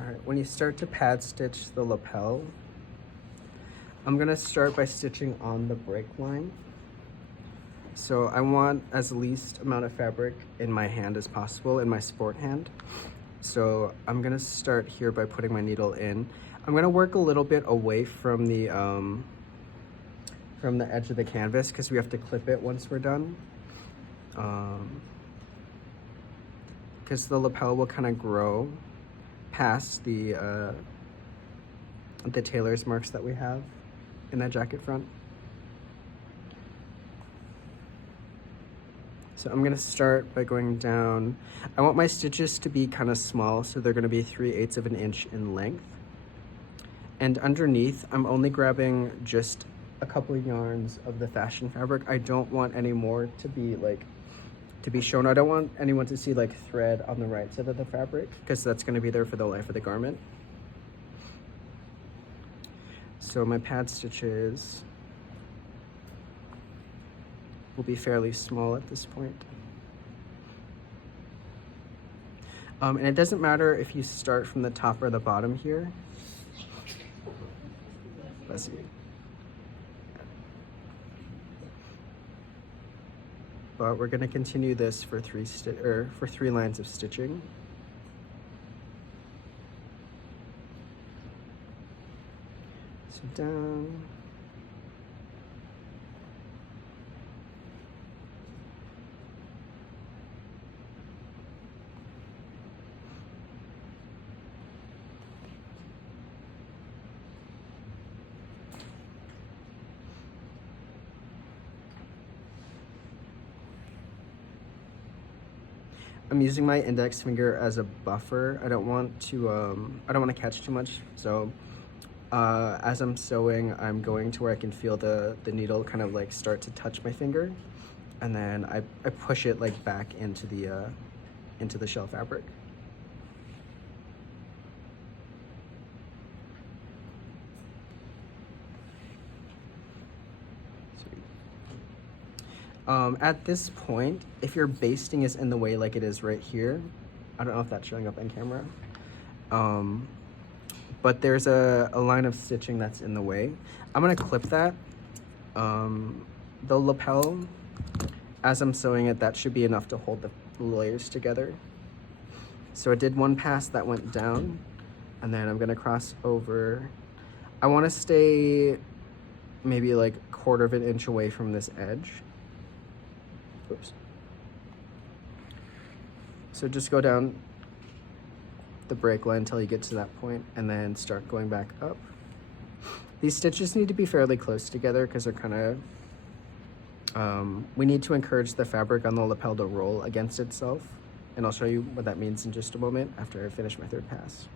All right, when you start to pad stitch the lapel, I'm gonna start by stitching on the break line. So I want as least amount of fabric in my hand as possible, in my sport hand. So I'm gonna start here by putting my needle in. I'm gonna work a little bit away from the edge of the canvas because we have to clip it once we're done. Because the lapel will kind of grow past the tailor's marks that we have in that jacket front. So I'm gonna start by going down. I want my stitches to be kind of small, so they're gonna be 3/8 of an inch in length. And underneath, I'm only grabbing just a couple of yarns of the fashion fabric. I don't want any more to be shown. I don't want anyone to see like thread on the right side of the fabric because that's gonna be there for the life of the garment. So my pad stitches will be fairly small at this point. And it doesn't matter if you start from the top or the bottom here. Let's see. But we're gonna continue this for three lines of stitching. So down. I'm using my index finger as a buffer. I don't want to catch too much. So as I'm sewing, I'm going to where I can feel the needle kind of like start to touch my finger. And then I push it like back into the shell fabric. At this point, if your basting is in the way like it is right here, I don't know if that's showing up on camera, but there's a line of stitching that's in the way. I'm gonna clip that. The lapel, as I'm sewing it, that should be enough to hold the layers together. So I did one pass that went down, and then I'm gonna cross over. I wanna stay maybe like 1/4 of an inch away from this edge. Oops. So just go down the break line until you get to that point and then start going back up. These stitches need to be fairly close together because they're kind of, we need to encourage the fabric on the lapel to roll against itself. And I'll show you what that means in just a moment after I finish my third pass.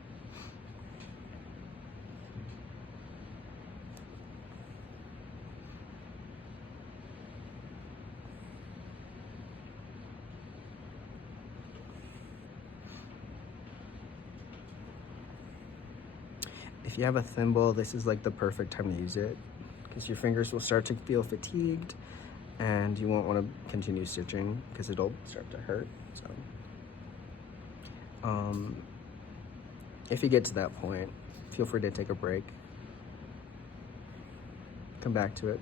If you have a thimble, this is like the perfect time to use it because your fingers will start to feel fatigued and you won't want to continue stitching because it'll start to hurt. So if you get to that point, feel free to take a break. Come back to it.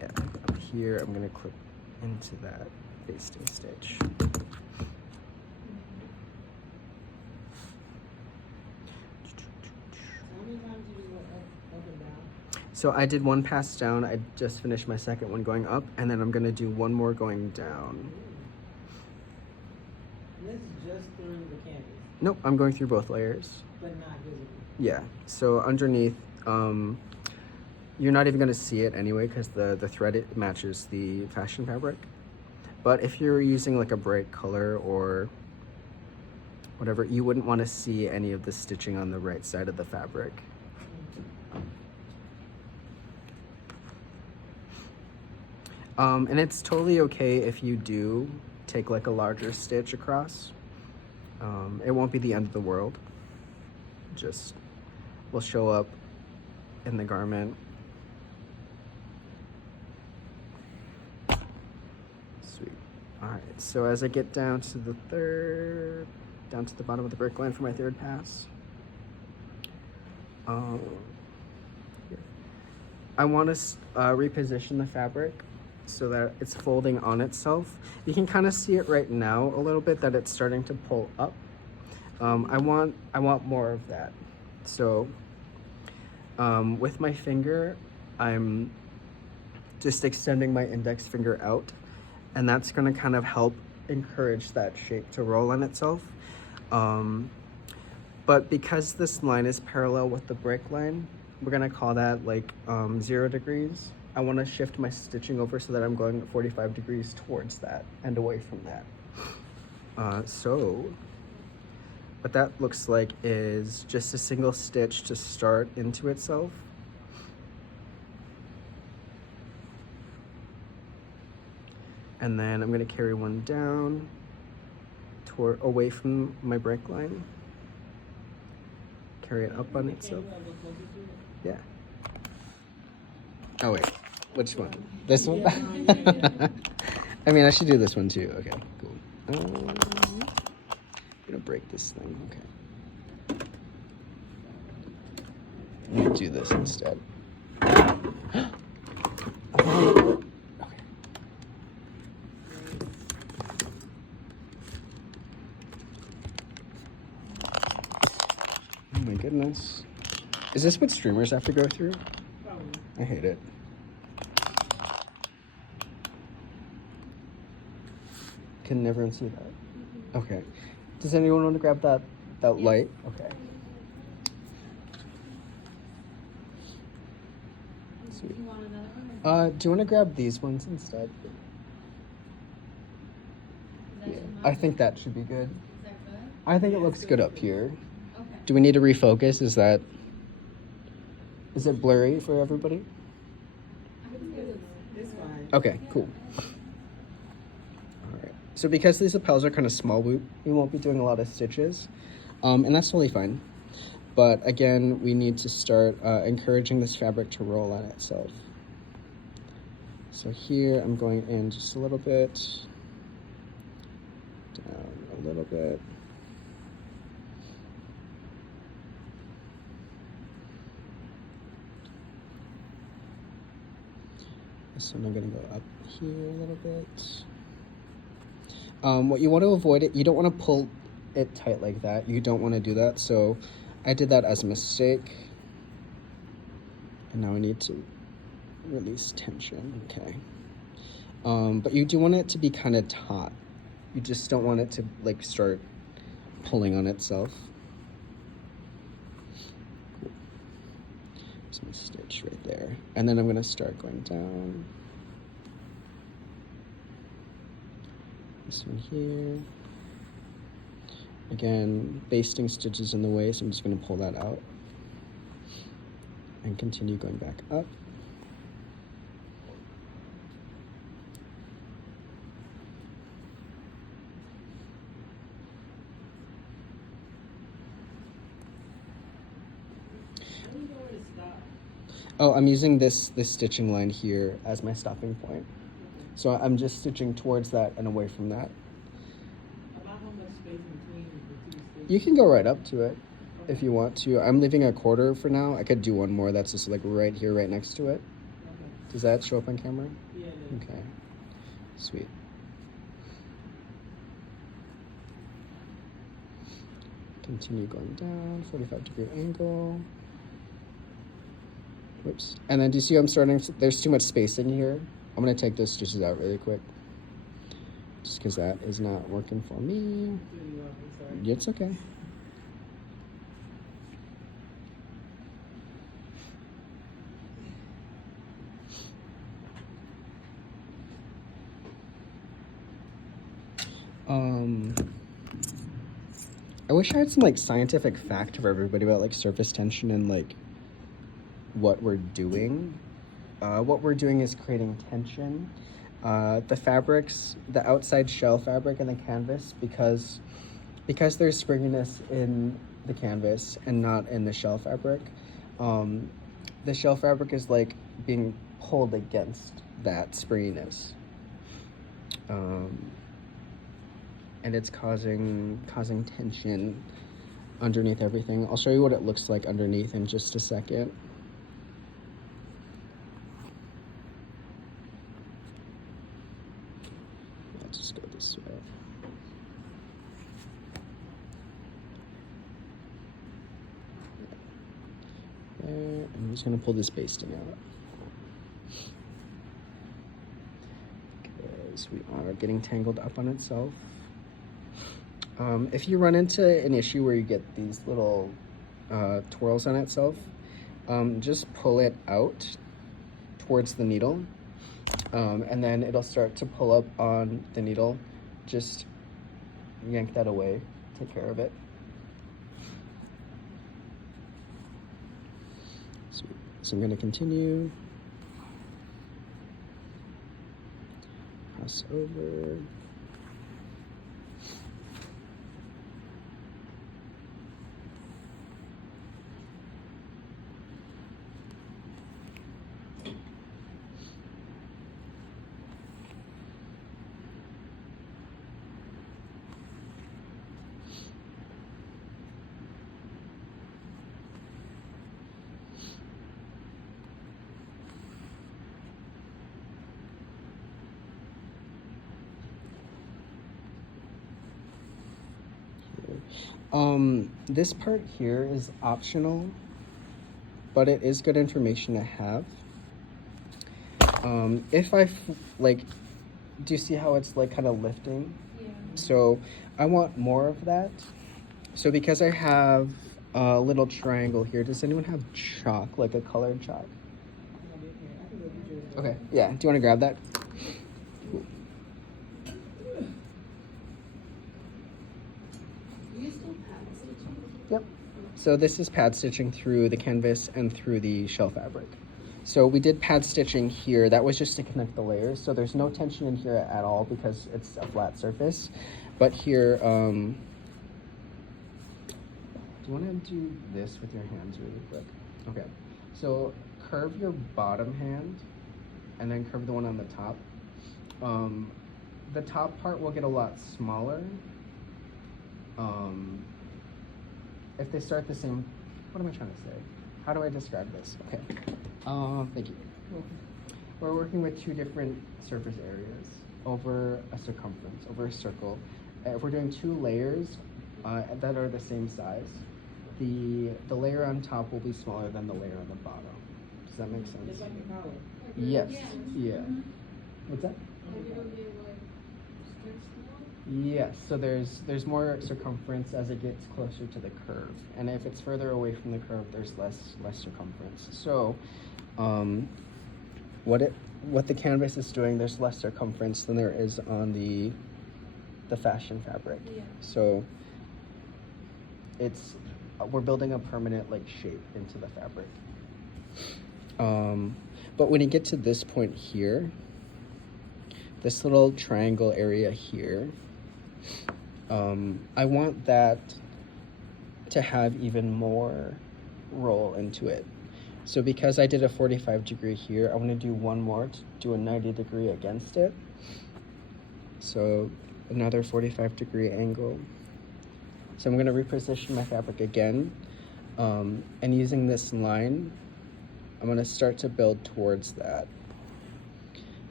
Yeah, up here I'm gonna clip into that basting stitch. So I did one pass down. I just finished my second one going up, and then I'm gonna do one more going down. This is just through the canvas? Nope, I'm going through both layers. But not visible? Yeah, so underneath, you're not even gonna see it anyway because the thread, it matches the fashion fabric. But if you're using like a bright color or whatever, you wouldn't wanna see any of the stitching on the right side of the fabric. And it's totally okay if you do take like a larger stitch across. It won't be the end of the world. Just will show up in the garment. Sweet. All right. so as I get down to the bottom of the brick line for my third pass, I want to reposition the fabric so that it's folding on itself. You can kind of see it right now a little bit that it's starting to pull up. I want more of that. So with my finger, I'm just extending my index finger out, and that's going to kind of help encourage that shape to roll on itself. But because this line is parallel with the brick line, we're gonna call that like 0 degrees. I want to shift my stitching over so that I'm going 45 degrees towards that and away from that. So what that looks like is just a single stitch to start into itself. And then I'm gonna carry one down toward away from my break line. Carry it up on itself. Yeah. Oh wait, which one? This one? I mean, I should do this one too. Okay, cool. I'm gonna break this thing. Okay. Let me do this instead. Okay. Oh my goodness. Is this what streamers have to go through? Probably. I hate it. Can everyone see that? Okay. Does anyone want to grab that light? Okay. Sweet. You want another one? Do you want to grab these ones instead? Yeah, I think that should be good. Is that good? I think it looks good up here. Okay. Do we need to refocus? Is it blurry for everybody? It's fine. Okay, cool. All right. So because these lapels are kind of small, we won't be doing a lot of stitches, and that's totally fine. But again, we need to start encouraging this fabric to roll on itself. So here I'm going in just a little bit, down a little bit. So I'm gonna go up here a little bit. What you want to avoid it, you don't want to pull it tight like that. You don't want to do that. So I did that as a mistake. And now I need to release tension, okay. But you do want it to be kind of taut. You just don't want it to like start pulling on itself. Cool. So I'm gonna stitch right there. And then I'm gonna start going down. This one here. Again, basting stitches in the way, so I'm just gonna pull that out. And continue going back up. Oh, I'm using this stitching line here as my stopping point. So I'm just stitching towards that and away from that. About how much space between the two stitches? You can go right up to it if you want to. I'm leaving a quarter for now. I could do one more that's just like right here, right next to it. Okay. Does that show up on camera? Yeah, it is. Okay, sweet. Continue going down, 45-degree angle. Whoops. And then do you see I'm starting, there's too much spacing here. I'm gonna take those stitches out really quick. Just because that is not working for me. I'm sorry. It's okay. I wish I had some like scientific fact for everybody about like surface tension and like what we're doing. What we're doing is creating tension. The fabrics, the outside shell fabric and the canvas, because there's springiness in the canvas and not in the shell fabric, the shell fabric is like being pulled against that springiness. and it's causing tension underneath everything. I'll show you what it looks like underneath in just a second. I'll just go this way. There, I'm just gonna pull this basting out. Because we are getting tangled up on itself. If you run into an issue where you get these little twirls on itself, just pull it out towards the needle, and then it'll start to pull up on the needle. Just yank that away, take care of it. So I'm going to continue. Cross over. This part here is optional, but it is good information to have. If like, do you see how it's like kind of lifting? Yeah. So I want more of that. So because I have a little triangle here, does anyone have chalk, like a colored chalk? Okay, yeah, do you want to grab that? You still pad stitching? Yep. So this is pad stitching through the canvas and through the shell fabric. So we did pad stitching here. That was just to connect the layers. So there's no tension in here at all because it's a flat surface. But here, do you want to do this with your hands really quick? Okay. So curve your bottom hand and then curve the one on the top. The top part will get a lot smaller. If they start the same, what am I trying to say? How do I describe this? Okay. Thank you. We're working with two different surface areas over a circumference, over a circle. If we're doing two layers that are the same size, the layer on top will be smaller than the layer on the bottom. Does that make sense? It's like a collar. Yes. Yeah. Yeah. What's that? Like it'll be like stretched more? Yes, so there's more circumference as it gets closer to the curve, and if it's further away from the curve, there's less circumference. So, what the canvas is doing, there's less circumference than there is on the fashion fabric. Yeah. So, we're building a permanent like shape into the fabric. But when you get to this point here, this little triangle area here, I want that to have even more roll into it. So because I did a 45-degree here, I want to do one more to do a 90-degree against it. So another 45-degree angle. So I'm going to reposition my fabric again, and using this line, I'm going to start to build towards that.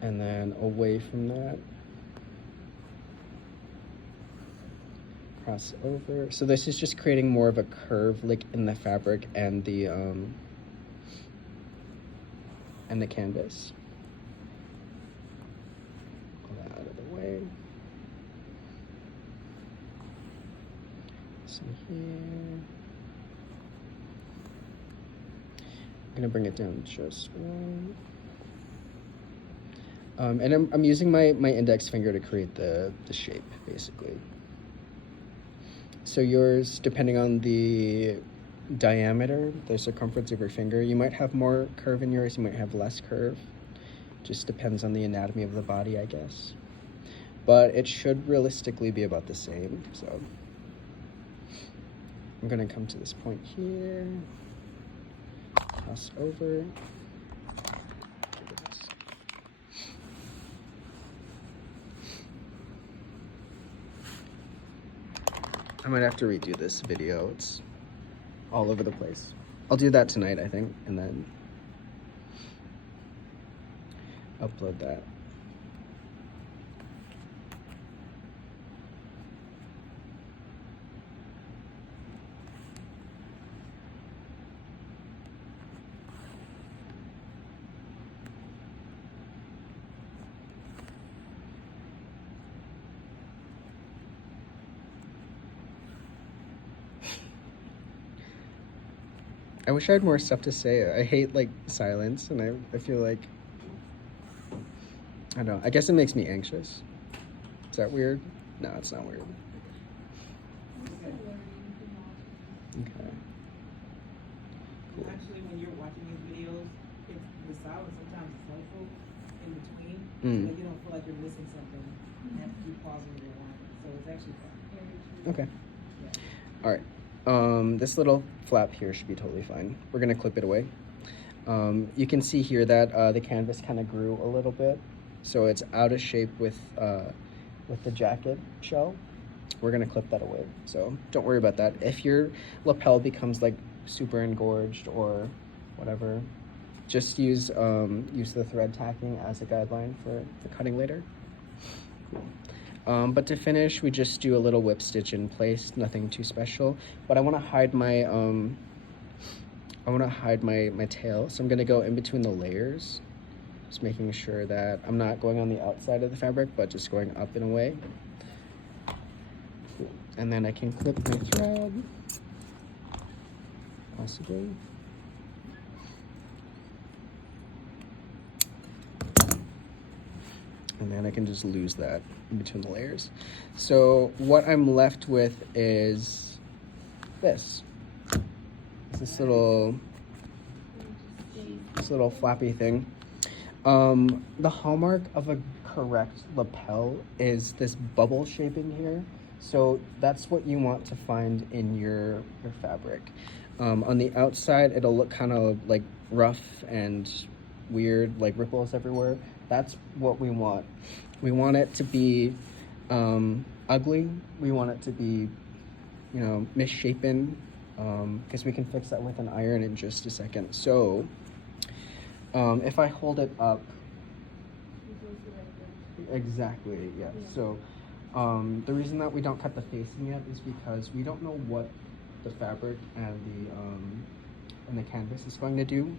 And then away from that, cross over. So this is just creating more of a curve like in the fabric and the canvas. Pull that out of the way. So here, I'm gonna bring it down just one. And I'm using my index finger to create the shape, basically. So yours, depending on the diameter, the circumference of your finger, you might have more curve in yours, you might have less curve. Just depends on the anatomy of the body, I guess. But it should realistically be about the same, so. I'm gonna come to this point here, cross over. I might have to redo this video. It's all over the place. I'll do that tonight, I think, and then upload that. I wish I had more stuff to say. I hate like silence, and I feel like, I don't know. I guess it makes me anxious. Is that weird? No, it's not weird. Okay. Cool. Actually, when you're watching these videos, it's the silence sometimes is helpful in between, so Mm. that you don't feel like you're missing something and have to keep pausing and rewinding. So it's actually fun. Okay. Yeah. All right. This little flap here should be totally fine. We're gonna clip it away. You can see here that the canvas kind of grew a little bit, so it's out of shape with the jacket shell. We're gonna clip that away, so don't worry about that. If your lapel becomes like super engorged or whatever, just use the thread tacking as a guideline for the cutting later. Cool. But to finish, we just do a little whip stitch in place, nothing too special. But I want to hide my my tail, so I'm gonna go in between the layers, just making sure that I'm not going on the outside of the fabric, but just going up in a way. Cool. And then I can clip my thread, possibly. And then I can just lose that in between the layers. So what I'm left with is this. This little flappy thing. The hallmark of a correct lapel is this bubble shaping here. So that's what you want to find in your fabric. On the outside, it'll look kind of like rough and weird, like ripples everywhere. That's what we want. We want it to be ugly. We want it to be, misshapen, because we can fix that with an iron in just a second. So if I hold it up, exactly, yes. So the reason that we don't cut the facing yet is because we don't know what the fabric and the canvas is going to do.